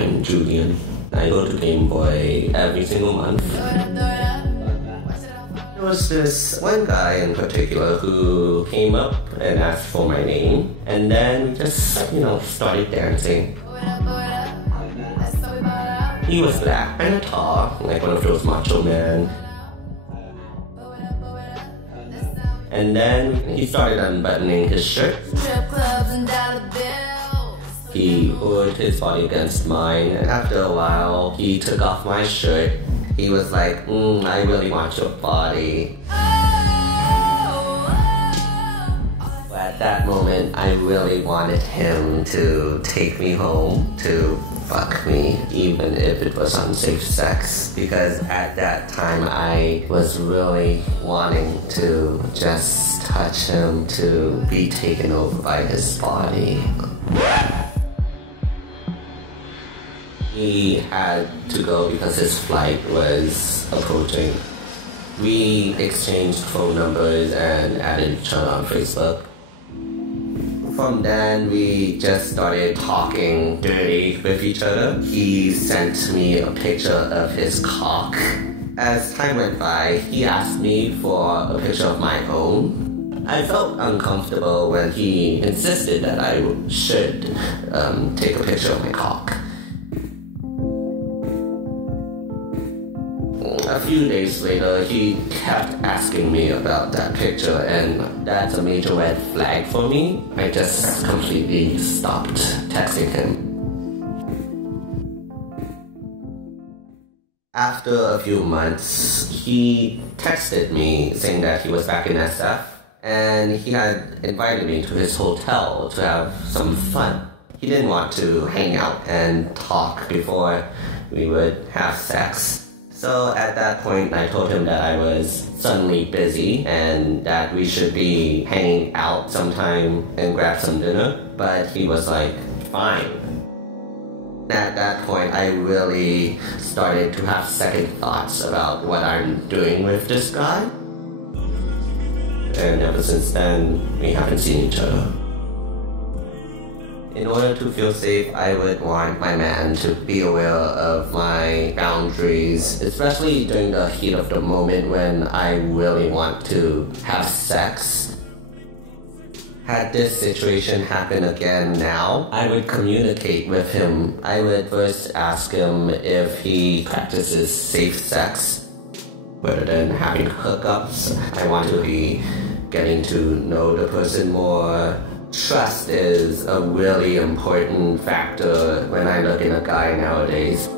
I'm Julian. I go to Game Boy every single month. There was this one guy in particular who came up and asked for my name, and then we just, started dancing. He was black and tall, like one of those macho men. And then he started unbuttoning his shirt. He pulled his body against mine, and after a while, he took off my shirt. He was like, I really want your body. At that moment, I really wanted him to take me home to fuck me, even if it was unsafe sex, because at that time I was really wanting to just touch him, to be taken over by his body. He had to go because his flight was approaching. We exchanged phone numbers and added each other on Facebook. From then, we just started talking dirty with each other. He sent me a picture of his cock. As time went by, he asked me for a picture of my own. I felt uncomfortable when he insisted that I should take a picture of my cock. A few days later, he kept asking me about that picture, and that's a major red flag for me. I just completely stopped texting him. After a few months, he texted me saying that he was back in SF, and he had invited me to his hotel to have some fun. He didn't want to hang out and talk before we would have sex. So at that point, I told him that I was suddenly busy and that we should be hanging out sometime and grab some dinner. But he was like, fine. At that point, I really started to have second thoughts about what I'm doing with this guy. And ever since then, we haven't seen each other. In order to feel safe, I would want my man to be aware of my boundaries, especially during the heat of the moment when I really want to have sex. Had this situation happen again now, I would communicate with him. I would first ask him if he practices safe sex. Rather than having hookups, I want to be getting to know the person more. Trust is a really important factor when I look in a guy nowadays.